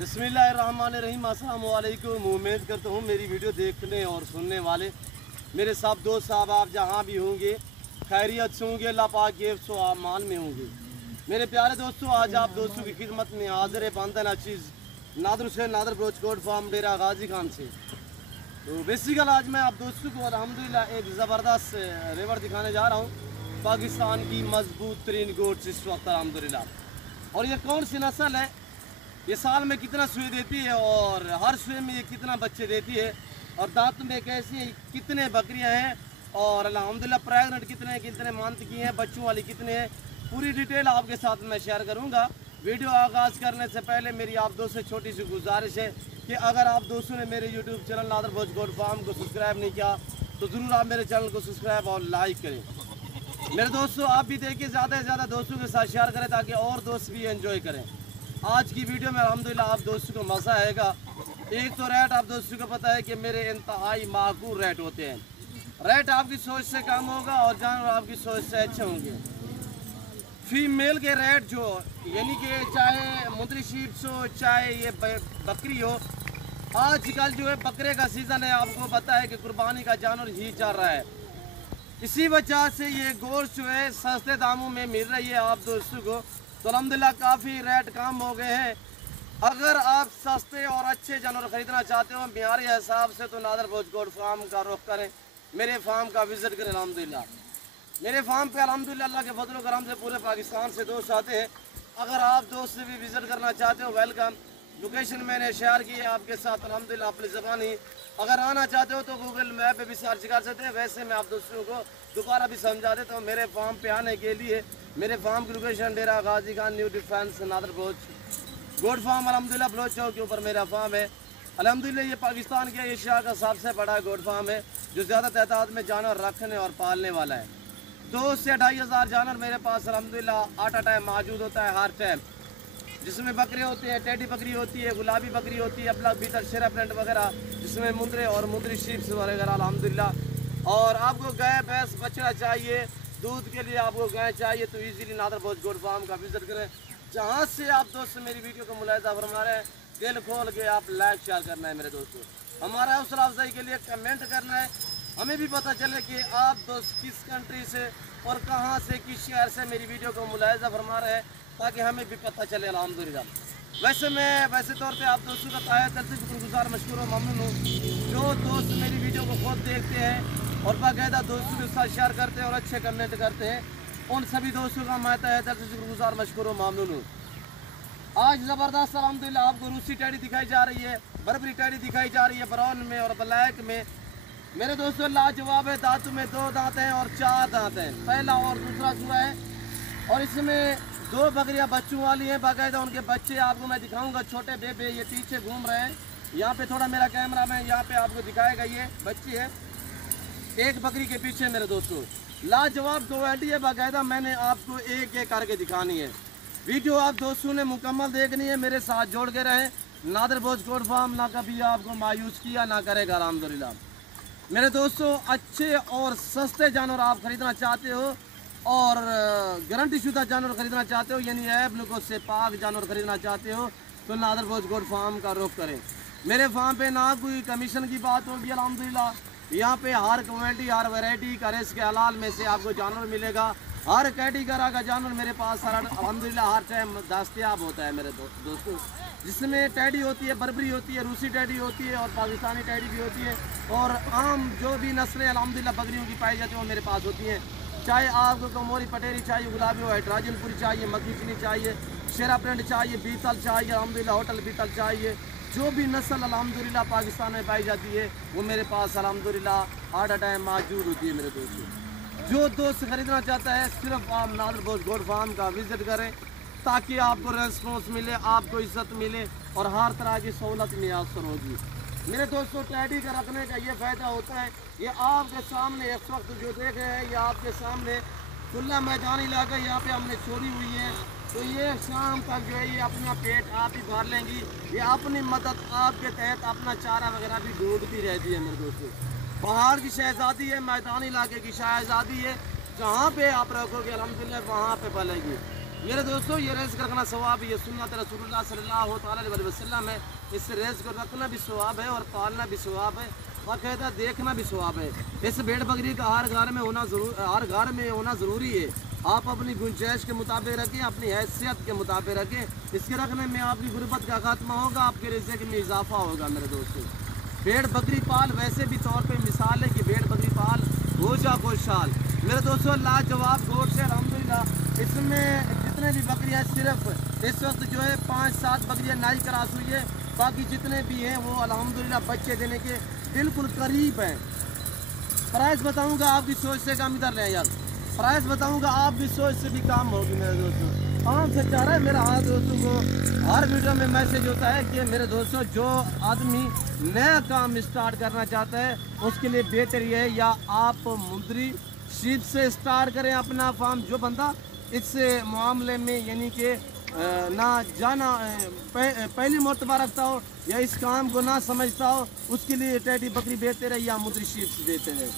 बिस्मिल्लाहिर्रहमानिर्रहीम। अस्सलाम वालेकुम। उम्मीद करता हूँ मेरी वीडियो देखने और सुनने वाले मेरे सब दोस्त साहब आप जहाँ भी होंगे खैरियत से होंगे, अल्लाह पाक के सो आमान में होंगे। मेरे प्यारे दोस्तों, आज आप दोस्तों की खिदमत में हाजिर है बंदन अचीज़ नादर से नादर ब्रोच कोट फार्म डेरा गाजी खान से। तो बेसिकल आज मैं आप दोस्तों को अल्हम्दुलिल्लाह एक ज़बरदस्त रेवर दिखाने जा रहा हूँ पाकिस्तान की मजबूत तरीन गोट्स इस वक्त अल्हम्दुलिल्लाह। और ये कौन सी नस्ल है, ये साल में कितना सुई देती है और हर सुई में ये कितना बच्चे देती है और दांत में कैसी कितने बकरियां हैं और अल्हम्दुलिल्लाह प्रेगनेंट कितने कितने मंथ की हैं, बच्चों वाली कितने हैं, पूरी डिटेल आपके साथ मैं शेयर करूंगा। वीडियो आगाज़ करने से पहले मेरी आप दोस्तों से छोटी सी गुजारिश है कि अगर आप दोस्तों ने मेरे यूट्यूब चैनल नादर भोज गोट फार्म को सब्सक्राइब नहीं किया तो ज़रूर आप मेरे चैनल को सब्सक्राइब और लाइक करें। मेरे दोस्तों आप भी देखिए, ज़्यादा से ज़्यादा दोस्तों के साथ शेयर करें ताकि और दोस्त भी एंजॉय करें। आज की वीडियो में अल्हम्दुलिल्लाह आप दोस्तों को मज़ा आएगा। एक तो रेट आप दोस्तों को पता है कि मेरे इंतहाई माकूल रेट होते हैं। रेट आपकी सोच से कम होगा और जानवर आपकी सोच से अच्छे होंगे। फीमेल के रेट जो यानी कि चाहे मुंदरी शीप्स हो चाहे ये बकरी हो, आजकल जो है बकरे का सीज़न है, आपको पता है कि कुर्बानी का जानवर ही चल रहा है। इसी वजह से ये गोश्त जो है सस्ते दामों में मिल रही है आप दोस्तों को। तो अल्हम्दुलिल्लाह काफ़ी रेट कम हो गए हैं। अगर आप सस्ते और अच्छे जानवर ख़रीदना चाहते हो मियारी हिसाब से तो नादर भोज गोट फार्म का रुख करें, मेरे फार्म का विज़िट करें। अल्हम्दुलिल्लाह मेरे फार्म पे अल्हम्दुलिल्लाह अल्लाह के फजल करम से पूरे पाकिस्तान से दोस्त आते हैं। अगर आप दोस्त से भी विज़िट करना चाहते हो वेलकम। लोकेशन मैंने शेयर की है आपके साथ अल्हम्दुलिल्लाह अपनी ज़बानी। अगर आना चाहते हो तो गूगल मैप पे भी सर्च कर सकते हैं। वैसे मैं आप दोस्तों को दोबारा भी समझा देता हूँ। मेरे फार्म पे आने के लिए मेरे फार्म की लोकेशन डेरा गाजी खान न्यू डिफेंस नादर भोज गोट फार्म अल्हम्दुलिल्लाह ब्लोच चौक के ऊपर मेरा फार्म है। अल्हम्दुलिल्लाह ये पाकिस्तान के एशिया का सबसे बड़ा गोट फार्म है जो ज़्यादा तादाद में जानवर रखने और पालने वाला है। 2 से 2,500 जानवर मेरे पास अल्हम्दुलिल्लाह आटा टाइम मौजूद होता है हर टाइम, जिसमें बकरे होते हैं, टेडी बकरी होती है, गुलाबी बकरी होती है, अबलग बीतर शेरा प्रिंट वगैरह, जिसमें मुंदरे और मुंदरी शीप्स वगैरह अल्हम्दुलिल्लाह। और आपको गाय भैंस बछड़ा चाहिए, दूध के लिए आपको गाय चाहिए तो इजीली नादर भोज गोट फार्म का विजिट करें। जहाँ से आप दोस्त मेरी वीडियो को मुलाहिजा फरमा रहे हैं दिल खोल के आप लाइक शेयर करना है मेरे दोस्तों। हमारा हौसला अफजाई के लिए कमेंट करना है, हमें भी पता चले कि आप दोस्त किस कंट्री से और कहाँ से किस शहर से मेरी वीडियो को मुलाहिजा फरमा रहे हैं ताकि हमें भी पता चले अल्हम्दुलिल्लाह। वैसे तौर पे आप दोस्तों का तहे दिल से शुक्रगुजार मशकूर और ममनून हूँ जो दोस्त मेरी वीडियो को खुद देखते हैं और बाकायदा दोस्तों के साथ शेयर करते हैं और अच्छे कमेंट करते हैं। उन सभी दोस्तों का मैं तहे दिल से शुक्रगुजार मशकूर और ममनून हूँ। आज ज़बरदस्त अल्हम्दुलिल्लाह आपको रूसी टैडी दिखाई जा रही है, बर्बरी टैडी दिखाई जा रही है ब्राउन में और ब्लैक में। मेरे दोस्तों लाजवाब है, दांतों में 2 दांत हैं और 4 दांत हैं, पहला और दूसरा सुआ है। और इसमें 2 बकरियां बच्चों वाली हैं, बाकायदा उनके बच्चे आपको मैं दिखाऊंगा। छोटे बेबे ये पीछे घूम रहे हैं, यहाँ पे थोड़ा मेरा कैमरा मैन यहाँ पे आपको दिखाएगा। ये बच्चे है एक बकरी के पीछे मेरे दोस्तों, लाजवाब क्वालिटी है। बाकायदा मैंने आपको एक एक करके दिखानी है। वीडियो आप दोस्तों ने मुकम्मल देखनी है, मेरे साथ जोड़ के रहें। नादर भोज गोट फार्म ना कभी आपको मायूस किया ना करेगा अल्हम्दुलिल्लाह। मेरे दोस्तों अच्छे और सस्ते जानवर आप खरीदना चाहते हो और गारंटी शुदा जानवर खरीदना चाहते हो यानी ऐब नुक़्स से पाक जानवर खरीदना चाहते हो तो नादर भोज गोट फार्म का रुख करें। मेरे फार्म पे ना कोई कमीशन की बात होगी अल्हम्दुलिल्लाह। यहाँ पे हर क्वालिटी हर वैरायटी का रेस के हलाल में से आपको जानवर मिलेगा। हर कैटेगरी का जानवर मेरे पास अल्हम्दुलिल्लाह हर टाइम दस्तयाब होता है मेरे दोस्तों, जिसमें टैडी होती है, बर्बरी होती है, रूसी टैडी होती है और पाकिस्तानी टैडी भी होती है। और आम जो भी नस्लें अल्हम्दुलिल्लाह बकरियों की पाई जाती है वो मेरे पास होती हैं। चाहे आपको कमोरी पटेरी चाहिए, गुलाबी हो, हाइड्राजनपुरी चाहिए, मक्की चीनी चाहिए, शेरा प्रिंट चाहिए, बीतल चाहिए, अल्हम्दुलिल्लाह होटल बीतल चाहिए, जो भी नस्ल अल्हम्दुलिल्लाह पाकिस्तान में पाई जाती है वो मेरे पास अल्हम्दुलिल्लाह आधा टाइम मौजूद होती है मेरे दोस्तों। जो दोस्त खरीदना चाहता है सिर्फ आप नादर भोज गोट फार्म का विजिट करें ताकि आपको रेस्पॉन्स मिले, आपको इज्जत मिले और हर तरह की सहूलत मैसर होगी। मेरे दोस्तों टैडी का रखने का ये फ़ायदा होता है, ये आपके सामने इस वक्त जो देख रहे हैं ये आपके सामने खुला मैदानी इलाका यहाँ पे हमने छोड़ी हुई है। तो ये शाम तक जो है ये अपना पेट आप ही भर लेंगी, ये अपनी मदद आपके तहत अपना चारा वगैरह भी ढूंढती रहती है मेरे दोस्तों। पहाड़ की शहजादी है, मैदानी इलाके की शहजादी है, जहाँ पे आप रखोगे अल्हम्दुलिल्लाह वहाँ पे पलेगी। मेरे दोस्तों ये रेस रखना सवाब, ये सुन्नत रसूलुल्लाह सल्लल्लाहु अलैहि वसल्लम है। इस रेस को रखना भी सवाब है और पालना भी सवाब है और कहता देखना भी सवाब है। इस भेड़ बकरी का हर घर में होना ज़रूरी है। आप अपनी गुंजाइश के मुताबिक रखें, अपनी हैसियत के मुताबिक रखें। इसके रखने में आपकी गुर्बत का खात्मा होगा, आपके रिज़्क़ में इजाफा होगा। मेरे दोस्तों भेड़ बकरी पाल वैसे भी तौर पे मिसाल है कि भेड़ बकरी पाल हो जा खुशहाल। मेरे दोस्तों लाजवाब गोट से अल्हम्दुलिल्लाह इसमें जितने भी बकरियां सिर्फ इस वक्त जो है 5-7 बकरियां नाई क्रॉस हुई है, बाकी जितने भी हैं वो अल्हम्दुलिल्लाह बच्चे देने के बिल्कुल करीब हैं। प्राइस बताऊंगा आपकी सोच से काम, इधर ले यार, प्राइस बताऊंगा आपकी सोच से भी काम होगी। मेरे दोस्तों आम से चाह रहा है मेरा हाथ दोस्तों को हर वीडियो में मैसेज होता है कि मेरे दोस्तों जो आदमी नया काम स्टार्ट करना चाहता है उसके लिए बेहतर ये है या आप मुंदरी शीप से स्टार्ट करें अपना फार्म। जो बंदा इस मामले में यानी कि ना जाना पहली मरतबा रखता हो या इस काम को ना समझता हो, उसके लिए टेडी बकरी बेहतर है या मुंदरी शीप से बेहतर है।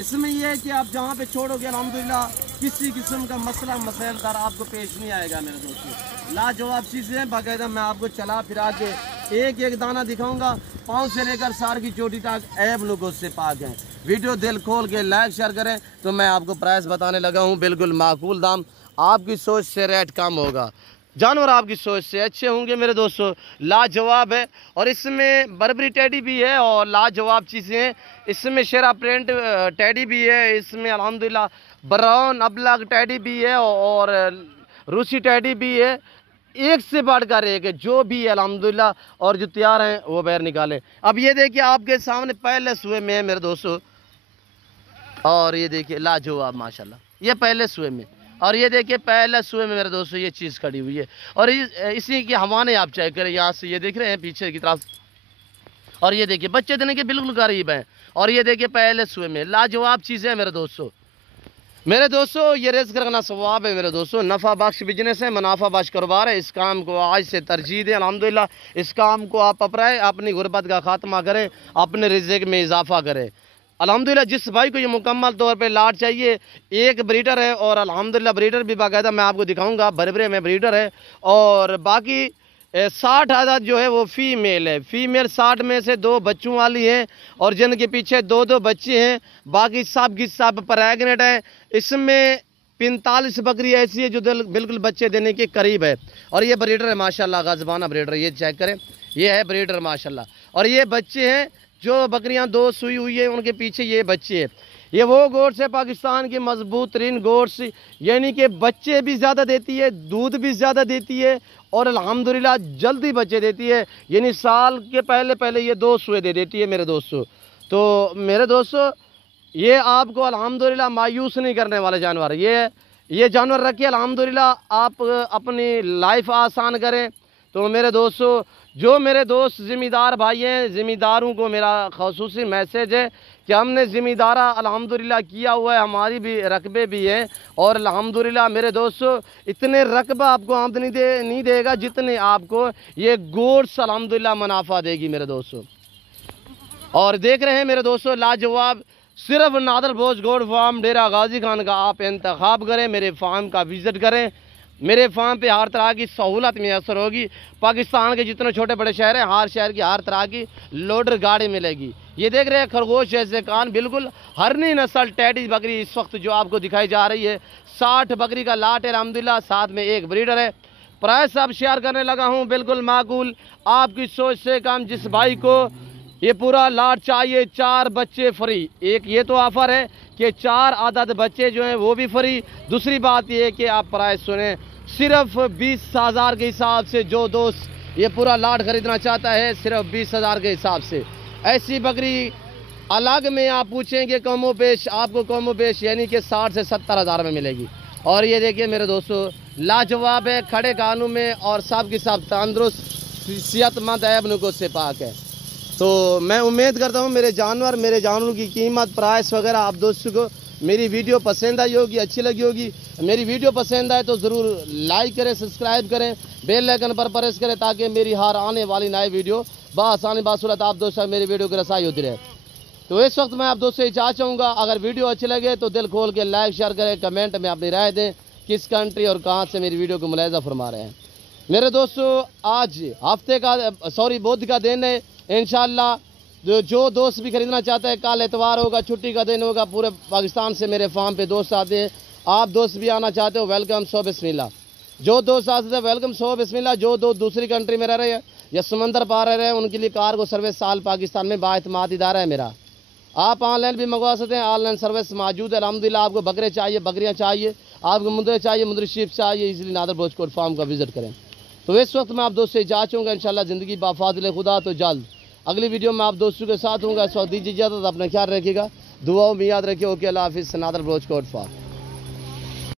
इसमें यह है कि आप जहाँ पे छोड़ोगे अल्हम्दुलिल्लाह किसी किस्म का मसला मसैल दर आपको पेश नहीं आएगा। मेरे दोस्तों लाजवाब चीज़ें हैं, बाकायदा मैं आपको चला फिरा के एक एक दाना दिखाऊंगा, पाँव से लेकर सार की चोटी तक ऐब लोगों से पाक हैं। वीडियो दिल खोल के लाइक शेयर करें। तो मैं आपको प्राइस बताने लगा हूँ, बिल्कुल माकूल दाम, आपकी सोच से रेट कम होगा, जानवर आपकी सोच से अच्छे होंगे। मेरे दोस्तों लाजवाब है और इसमें बर्बरी टेडी भी है और लाजवाब चीज़ें हैं। इसमें शेरा प्रिंट टेडी भी है, इसमें अल्हम्दुलिल्लाह ब्राउन अबलग टेडी भी है और रूसी टेडी भी है। एक से बढ़कर एक है, जो भी है अल्हम्दुलिल्लाह, और जो तैयार हैं वो बाहर निकालें। अब ये देखिए आपके सामने पहले सुए में है मेरे दोस्तों, और ये देखिए लाजवाब माशाल्लाह, ये पहले सुए में, और ये देखिए पहले सुए में मेरे दोस्तों ये चीज़ खड़ी हुई है। और इसी की हवाने आप चेक करें, यहाँ से ये देख रहे हैं पीछे की तरफ, और ये देखिए बच्चे देने के बिल्कुल करीब हैं। और ये देखिए पहले सुए में लाजवाब चीज़ें हैं मेरे दोस्तों। मेरे दोस्तों ये रिज़्क़ रखना सवाब है मेरे दोस्तों, नफ़ा बख्श बिजनेस है, मुनाफा बख्श कारोबार है। इस काम को आज से तरजीह दें अल्हम्दुलिल्लाह, इस काम को आप अपनाएं, अपनी गुर्बत का खात्मा करें, अपने रिज़्क़ में इजाफा करें। अल्हम्दुलिल्लाह जिस भाई को ये मुकम्मल तौर पे लाट चाहिए, एक ब्रीडर है और अल्हम्दुलिल्लाह ब्रीडर भी बाकायदा मैं आपको दिखाऊंगा, बरबरे में ब्रीडर है। और बाकी 60 आदत जो है वो फीमेल है, फीमेल 60 में से 2 बच्चों वाली हैं और जिनके पीछे 2-2 बच्चे हैं, बाकी सब की सब प्रेग्नेंट है। इसमें 45 बकरी ऐसी है जो बिल्कुल बच्चे देने के करीब है। और ये ब्रीडर है माशाल्लाह, गाज़बाना ब्रीडर, ये चेक करें, ये है ब्रीडर माशाल्लाह। और ये बच्चे हैं जो बकरियां 2 सुई हुई है, उनके पीछे ये बच्चे हैं। ये वो गोट्स है पाकिस्तान की मजबूत तरीन गोट्स, यानी कि बच्चे भी ज़्यादा देती है, दूध भी ज़्यादा देती है और अल्हम्दुलिल्लाह जल्दी बच्चे देती है, यानी साल के पहले ये 2 सुए दे देती है मेरे दोस्तों। तो मेरे दोस्तों ये आपको अल्हम्दुलिल्लाह मायूस नहीं करने वाले जानवर, ये जानवर रखिए अल्हम्दुलिल्लाह आप अपनी लाइफ आसान करें। तो मेरे दोस्तों जो मेरे दोस्त ज़िम्मेदार भाई हैं, ज़िम्मेदारों को मेरा ख़ुसूसी मैसेज है कि हमने ज़िम्मेदारा अल्हम्दुलिल्लाह किया हुआ है, हमारी भी रकबे भी हैं और अल्हम्दुलिल्लाह मेरे दोस्तों इतने रकबा आपको आमदनी नहीं देगा जितने आपको ये गोट्स अल्हम्दुलिल्लाह मुनाफा देगी मेरे दोस्तों। और देख रहे हैं मेरे दोस्तों लाजवाब, सिर्फ नादर बोझ गोड फार्म डेरा गाजी खान का आप इंतखाब करें, मेरे फार्म का विज़िट करें। मेरे फार्म पे हर तरह की सहूलत मैसर होगी, पाकिस्तान के जितने छोटे बड़े शहर हैं हर शहर की हर तरह की लोडर गाड़ी मिलेगी। ये देख रहे हैं खरगोश जैसे कान, बिल्कुल हरनी नस्ल टेडी बकरी इस वक्त जो आपको दिखाई जा रही है, 60 बकरी का लाट है अल्हम्दुलिल्लाह, साथ में एक ब्रीडर है। प्राइस अब शेयर करने लगा हूँ बिल्कुल माकूल, आपकी सोच से कम। जिस भाई को ये पूरा लाट चाहिए, 4 बच्चे फ्री, एक ये तो ऑफ़र है कि 4 आदद बच्चे जो हैं वो भी फ्री। दूसरी बात ये है कि आप प्राइस सुने, सिर्फ 20,000 के हिसाब से जो दोस्त ये पूरा लाट खरीदना चाहता है, सिर्फ 20,000 के हिसाब से। ऐसी बकरी अलग में आप पूछेंगे कमो बेश, आपको कमो बेश यानी कि 60 से 70,000 में मिलेगी। और ये देखिए मेरे दोस्तों लाजवाब है, खड़े कानून में और सब की सब तंदुरुस्त सेहतमंद ऐब नुको से पाक है। तो मैं उम्मीद करता हूँ मेरे जानवरों की कीमत प्राइस वगैरह आप दोस्तों को मेरी वीडियो पसंद आई होगी, अच्छी लगी होगी। मेरी वीडियो पसंद आए तो ज़रूर लाइक करें, सब्सक्राइब करें, बेल आइकन पर प्रेस करें ताकि मेरी हर आने वाली नई वीडियो बआसानी बासूरत आप दोस्तों मेरी वीडियो की रसाई होती रहे। तो इस वक्त मैं आप दोस्तों इजाज़त चाहूँगा, अगर वीडियो अच्छी लगे तो दिल खोल के लाइक शेयर करें, कमेंट में अपनी राय दें किस कंट्री और कहाँ से मेरी वीडियो को मुलाहिजा फरमा रहे हैं। मेरे दोस्तों आज बुध का दिन है। इंशाल्लाह जो दोस्त भी खरीदना चाहता है, कल एतवार होगा, छुट्टी का दिन होगा, पूरे पाकिस्तान से मेरे फार्म पे दोस्त आते हैं। आप दोस्त भी आना चाहते हो, वेलकम, सो बिस्मिल्लाह। जो दोस्त आते थे वेलकम, सो बिस्मिल्लाह। जो दोस्त दूसरी कंट्री में रह रहे हैं या समंदर पार रह रहे हैं, उनके लिए कार्गो सर्विस साल पाकिस्तान में बाएतमाद इदारा है मेरा। आप ऑनलाइन भी मंगवा सकते हैं, ऑनलाइन सर्विस मौजूद है अल्हम्दुलिल्लाह। आपको बकरे चाहिए, बकरियाँ चाहिए, आपको मुंदरे चाहिए, मुंदरी शीप चाहिए, इसलिए नादर बोचकोट फार्म का विजिट करें। तो इस वक्त मैं आप दोस्त से इजाज़त चाहूँगा, इंशाल्लाह ज़िंदगी बाफादिल खुदा तो जल्द अगली वीडियो में आप दोस्तों के साथ हूँगा। इस वक्त दीजिए इजाज़त, अपना ख्याल रखिएगा, दुआओं में याद रखिए। ओके, अल्लाह हाफिज़। नादर बोचकोट फार्म।